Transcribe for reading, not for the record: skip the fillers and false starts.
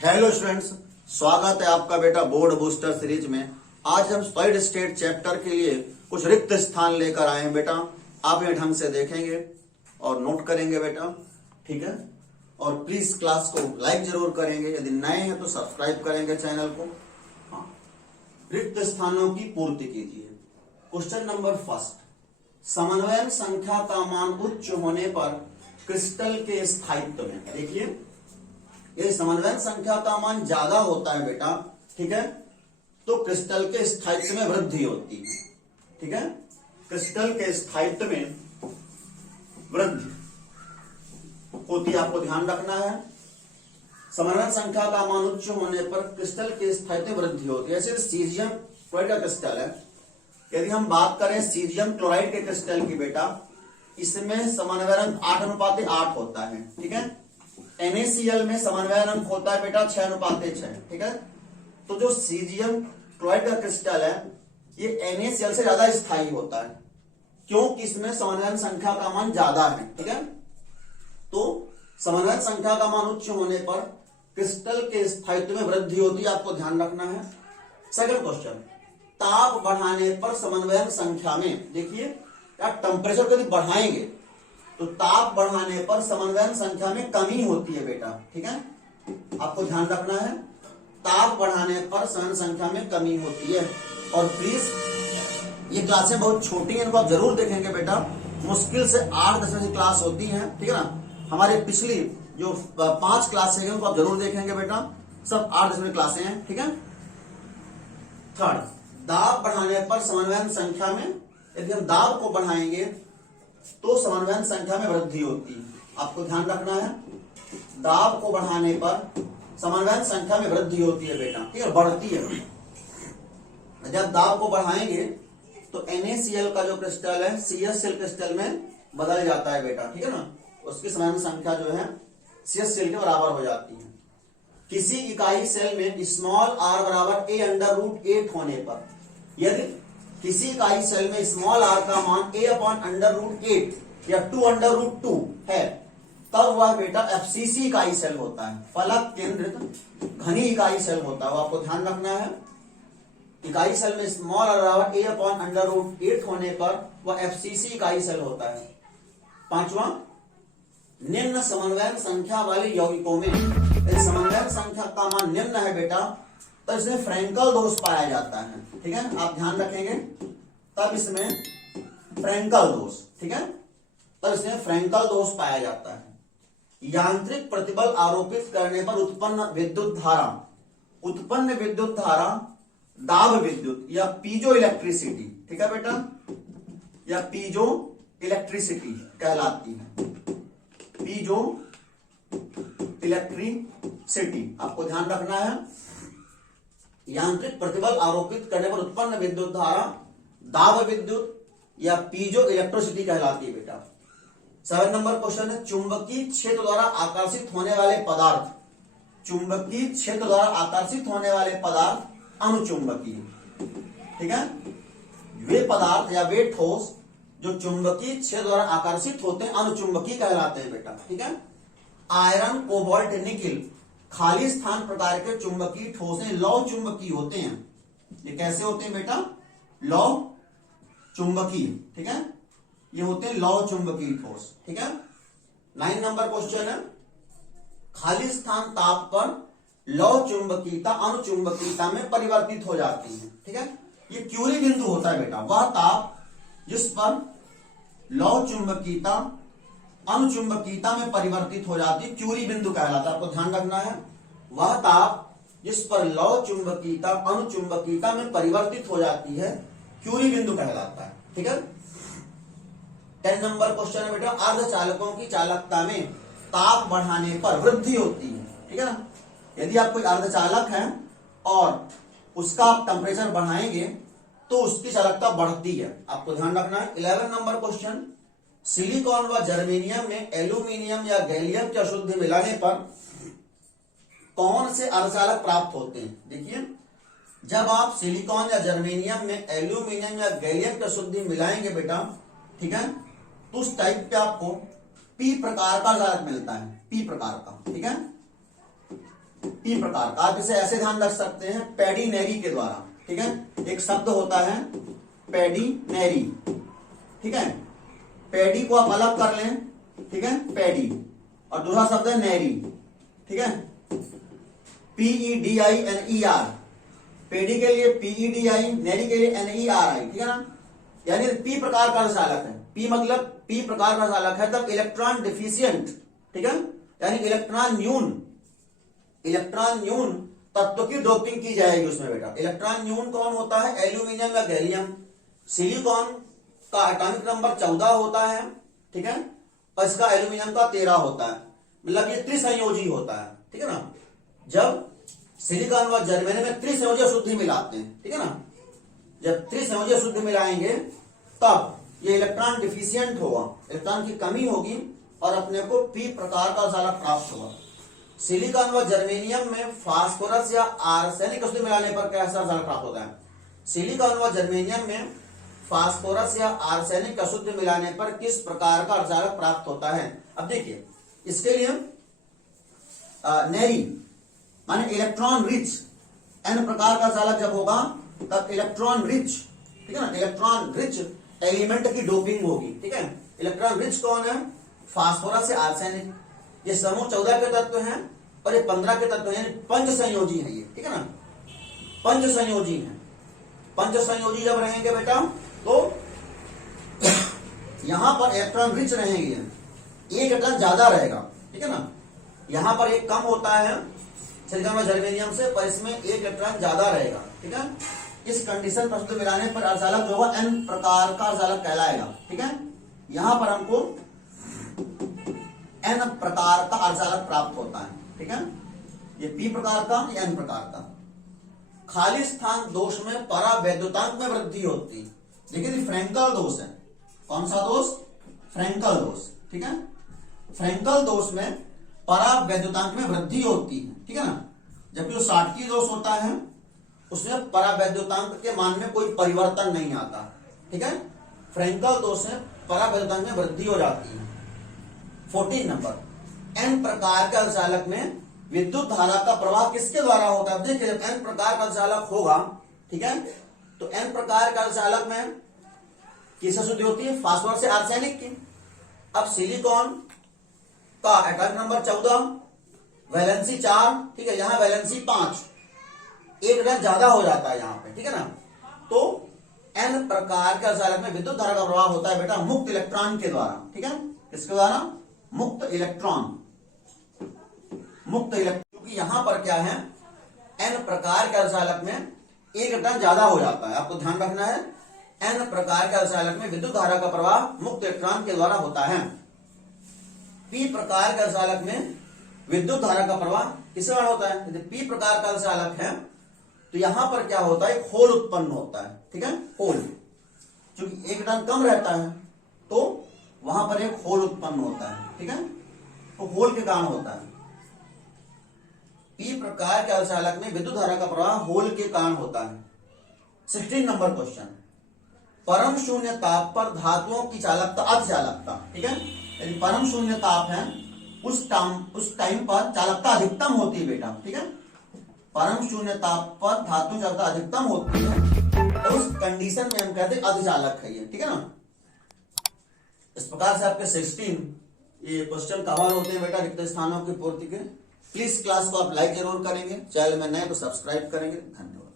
Hello students, स्वागत है आपका बेटा बोर्ड बूस्टर सीरीज में। आज हम सॉलिड स्टेट चैप्टर के लिए कुछ रिक्त स्थान लेकर आए हैं बेटा। आप ये ढंग से देखेंगे और नोट करेंगे बेटा, ठीक है। और प्लीज क्लास को लाइक जरूर करेंगे, यदि नए हैं तो सब्सक्राइब करेंगे चैनल को। हाँ, रिक्त स्थानों की पूर्ति कीजिए। क्वेश्चन नंबर फर्स्ट, समन्वयन संख्या का मान उच्च होने पर क्रिस्टल के स्थायित्व में, देखिए ये समन्वयन संख्या का मान ज्यादा होता है बेटा, ठीक है, तो क्रिस्टल के स्थायित्व में वृद्धि होती है, ठीक है। क्रिस्टल के स्थायित्व में वृद्धि होती है, आपको ध्यान रखना है। समन्वयन संख्या का मान उच्च होने पर क्रिस्टल के स्थायित्व में वृद्धि होती है। ऐसे सीजियम क्लोराइड का क्रिस्टल है, यदि हम बात करें सीजियम क्लोराइड के क्रिस्टल की बेटा, इसमें समन्वय अंक 8:8 होता है, ठीक है। NaCl में समन्वय अंक होता है बेटा 6:6, ठीक है। तो जो सीजियम क्लोराइड का क्रिस्टल है ये NaCl से ज्यादा स्थायी होता है, क्योंकि इसमें समन्वय संख्या का मान ज्यादा है, ठीक है। तो समन्वय संख्या का मान उच्च होने पर क्रिस्टल के स्थायित्व में वृद्धि होती है, आपको ध्यान रखना है। सेकंड क्वेश्चन, ताप बढ़ाने पर समन्वय संख्या में, देखिए टेम्परेचर को यदि बढ़ाएंगे तो ताप बढ़ाने पर समन्वयन संख्या में कमी होती है बेटा, ठीक है, आपको ध्यान रखना है। ताप बढ़ाने पर समन्वयन संख्या में कमी होती है। और प्लीज ये क्लासें बहुत छोटी हैं, इनको आप जरूर देखेंगे बेटा, मुश्किल से 8-10 की क्लास होती है, ठीक है ना। हमारी पिछली जो 5 क्लासें हैं उनको आप जरूर देखेंगे बेटा, सब 8-10 क्लासें हैं, ठीक है। थर्ड, दाब बढ़ाने पर समन्वयन संख्या में, यदि हम दाब को बढ़ाएंगे तो समन्वयन संख्या में वृद्धि होती है, आपको ध्यान रखना है। दाब को बढ़ाने पर समन्वयन संख्या में वृद्धि होती है बेटा, ठीक है, बढ़ती है। जब दाब को बढ़ाएंगे तो NaCl का जो क्रिस्टल है CsCl क्रिस्टल में बदल जाता है बेटा, ठीक है ना। उसकी समन्वयन संख्या जो है CsCl के बराबर हो जाती है। किसी इकाई सेल में स्मॉल r बराबर a√8 होने पर, यदि किसी इकाई सेल में स्मॉल r का मान a/√8 या 2√2 है, तब वह बेटा FCC इकाई सेल होता है, फलक केंद्रित घनी इकाई सेल होता है, वो आपको ध्यान रखना है। इकाई सेल में स्मॉल r बराबर a/√8 होने पर वह FCC इकाई सेल होता है। पांचवा, निम्न समन्वयन संख्या वाले यौगिकों में यदि समन्वयन संख्या का मान निम्न है बेटा, तब इसमें फ्रैंकल दोष पाया जाता है, ठीक है, आप ध्यान रखेंगे। तब इसमें फ्रैंकल दोष, ठीक है, तब इसमें फ्रैंकल दोष पाया जाता है। यांत्रिक प्रतिबल आरोपित करने पर उत्पन्न विद्युत धारा दाब विद्युत या पीजो इलेक्ट्रिसिटी, ठीक है बेटा, या पीजो इलेक्ट्रिसिटी कहलाती है। पीजो इलेक्ट्रिसिटी, आपको ध्यान रखना है। यांत्रिक प्रतिबल आरोपित करने पर उत्पन्न विद्युत धारा दाब विद्युत या पीजो इलेक्ट्रिसिटी कहलाती है बेटा। 7 नंबर क्वेश्चन है, चुंबकीय क्षेत्र द्वारा आकर्षित होने वाले पदार्थ, चुंबकीय क्षेत्र द्वारा आकर्षित होने वाले पदार्थ अनुचुंबकीय, ठीक है। वे पदार्थ या वे ठोस जो चुंबकीय क्षेत्र द्वारा आकर्षित होते हैं अनुचुंबकीय कहलाते हैं बेटा, ठीक है। आयरन, कोबाल्ट, निकिल खाली स्थान प्रकार के चुंबकीय ठोस हैं, लौह चुंबकीय होते हैं। ये कैसे होते हैं बेटा? लौह चुंबकीय, ठीक है, ये होते हैं लौह चुंबकीय ठोस, ठीक है। 9 नंबर क्वेश्चन है, खाली स्थान ताप पर लौह चुंबकीयता अनुचुंबकीयता में परिवर्तित हो जाती है, ठीक है। ये क्यूरी बिंदु होता है बेटा, वह ताप जिस पर लौह चुंबकीयता अनुचुंबकीयता में परिवर्तित हो जाती है, क्यूरी बिंदु कहलाता है, आपको ध्यान रखना है। वह ताप जिस पर लौह चुंबकीयता अनुचुंबकीयता में परिवर्तित हो जाती है, क्यूरी बिंदु कहलाता है, ठीक है। 10 नंबर क्वेश्चन है बेटा, अर्धचालकों की चालकता में ताप बढ़ाने पर वृद्धि होती है, ठीक है ना। यदि आप कोई अर्धचालक है और उसका आप टेम्परेचर बढ़ाएंगे तो उसकी चालकता बढ़ती है, आपको ध्यान रखना है। 11 नंबर क्वेश्चन, सिलिकॉन व जर्मेनियम में एल्यूमिनियम या गैलियम की अशुद्धि मिलाने पर कौन से अर्धचालक प्राप्त होते हैं? देखिए, जब आप सिलिकॉन या जर्मेनियम में एल्यूमिनियम या गैलियम की अशुद्धि मिलाएंगे बेटा, ठीक है, तो उस टाइप पे आपको पी प्रकार का अर्धचालक मिलता है, पी प्रकार का, ठीक है। पी प्रकार का। आप इसे ऐसे ध्यान रख सकते हैं पेडिनेरी के द्वारा, ठीक है। एक शब्द होता है पेडिनेरी, ठीक है। पेडी को आप अलग कर लें, ठीक है, पेडी, और दूसरा शब्द है नेरी, ठीक है, PEDINER। पेडी के लिए PEDI, नेरी के लिए NERI, ठीक है ना। यानी पी प्रकार का अर्धचालक है, पी मतलब पी प्रकार का अर्धचालक है तब इलेक्ट्रॉन डिफिशियंट, ठीक है, यानी इलेक्ट्रॉन न्यून तत्व की डोपिंग की जाएगी उसमें बेटा। इलेक्ट्रॉन न्यून कौन होता है? एल्यूमिनियम या गैलियम। सिलिकॉन का एटॉमिक नंबर 14 होता है, ठीक है, और इसका एल्यूमिनियम का 13 होता है, मतलब ये त्रिसंयोजी होता है, ठीक है ना। जब सिलिकॉन व जर्मेनियम में त्रिसंयोजी अशुद्धि मिलाते हैं, ठीक है ना, जब त्रिसंयोजी अशुद्धि मिलाएंगे तब ये इलेक्ट्रॉन डिफिशियंट होगा, इलेक्ट्रॉन की कमी होगी और अपने को पी प्रकार का अर्धचालक प्राप्त होगा। सिलिकॉन व जर्मेनियम में फास्फोरस या आर्सेनिक अशुद्धि मिलाने पर कैसा अर्धचालक प्राप्त होता है? सिलिकॉन व जर्मेनियम में फास्फोरस या आर्सेनिक अशुद्धि मिलाने पर किस प्रकार का अर्धचालक प्राप्त होता है? अब देखिए, इसके लिए नेरी माने इलेक्ट्रॉन रिच एन प्रकार का अर्धचालक जब होगा तब इलेक्ट्रॉन रिच, ठीक है ना, इलेक्ट्रॉन रिच एलिमेंट की डोपिंग होगी, ठीक है। इलेक्ट्रॉन रिच कौन है? फास्फोरस या आर्सेनिक। ये समूह 14 के तत्व हैं और ये 15 के तत्व हैं, पंच संयोजी है ये, ठीक है ना, पंच संयोजी है। पंच संयोजी जब रहेंगे बेटा तो यहां पर इलेक्ट्रॉन रिच रहेंगे, एक इलेक्ट्रॉन ज्यादा रहेगा, ठीक है ना। यहां पर एक कम होता है सिलिकॉन व जर्मेनियम से, पर इसमें एक इलेक्ट्रॉन ज्यादा रहेगा, ठीक है। इस कंडीशन पर शुद्ध मिलाने पर अर्धचालक जो होगा एन प्रकार का अर्धचालक कहलाएगा, ठीक है। यहां पर हमको एन प्रकार का अर्धचालक प्राप्त होता है, ठीक है। ये पी प्रकार का या एन प्रकार का। खाली स्थान दोष में परावैद्युतांक में वृद्धि होती है, लेकिन फ्रैंकल दोष है। कौन सा दोष? फ्रैंकल दोष, ठीक है। फ्रैंकल दोष में परावैद्युतांक में वृद्धि होती है, ठीक है ना। जबकि जो शाटकी दोष होता है उसमें परावैद्युतांक के मान में कोई परिवर्तन नहीं आता, ठीक है। फ्रैंकल दोष में परावैद्युतांक में वृद्धि हो जाती है। 14 नंबर, एन प्रकार के अर्धचालक में विद्युत धारा का प्रवाह किसके द्वारा होता है? देखिए, जब एन प्रकार का अर्धचालक होगा, ठीक है, तो एन प्रकार का अर्धचालक में किससे शुद्धि होती है? फास्फोरस से आर्सेनिक की। अब सिलिकॉन का एटॉमिक नंबर 14, वैलेंसी 4, ठीक है, यहां वैलेंसी 5, एक इलेक्ट्रॉन ज्यादा हो जाता है यहां पे, ठीक है ना। तो एन प्रकार के अर्धचालक में विद्युत धारा का प्रवाह होता है बेटा मुक्त इलेक्ट्रॉन के द्वारा, ठीक है। किसके द्वारा? मुक्त इलेक्ट्रॉन, मुक्त इलेक्ट्रॉन। क्योंकि यहां पर क्या है, एन प्रकार के अर्धचालक में एक इलेक्ट्रॉन ज्यादा हो जाता है, आपको ध्यान रखना है। एन प्रकार के अर्धचालक में विद्युत धारा का प्रवाह मुक्त इलेक्ट्रॉन के द्वारा होता है। पी प्रकार के अर्धचालक में विद्युत धारा का प्रवाह किसके द्वारा होता है? यदि पी प्रकार का अर्धचालक है तो यहां पर क्या होता है? एक होल उत्पन्न होता है, ठीक है, होल। क्योंकि एक इलेक्ट्रॉन कम रहता है तो वहां पर एक होल उत्पन्न होता है, ठीक है, तो होल के कारण होता है। पी प्रकार के अर्धचालक में विद्युत धारा का प्रवाह होल के कारण होता है। 16 नंबर क्वेश्चन, परम शून्य ताप पर धातुओं की चालकता अर्धचालकता, ठीक है, यदि परम शून्य ताप है उस टाइम पर चालकता अधिकतम होती है बेटा, ठीक है। परम शून्य ताप पर धातु की चालकता अधिकतम होती है और उस कंडीशन में हम कहते हैं अर्धचालक है ये, ठीक है ना। इस प्रकार से आपके 16 ये क्वेश्चन कवर होते हैं बेटा रिक्त स्थानों की पूर्ति के। प्लीज क्लास को आप लाइक जरूर करेंगे, चैनल में नए तो सब्सक्राइब करेंगे। धन्यवाद।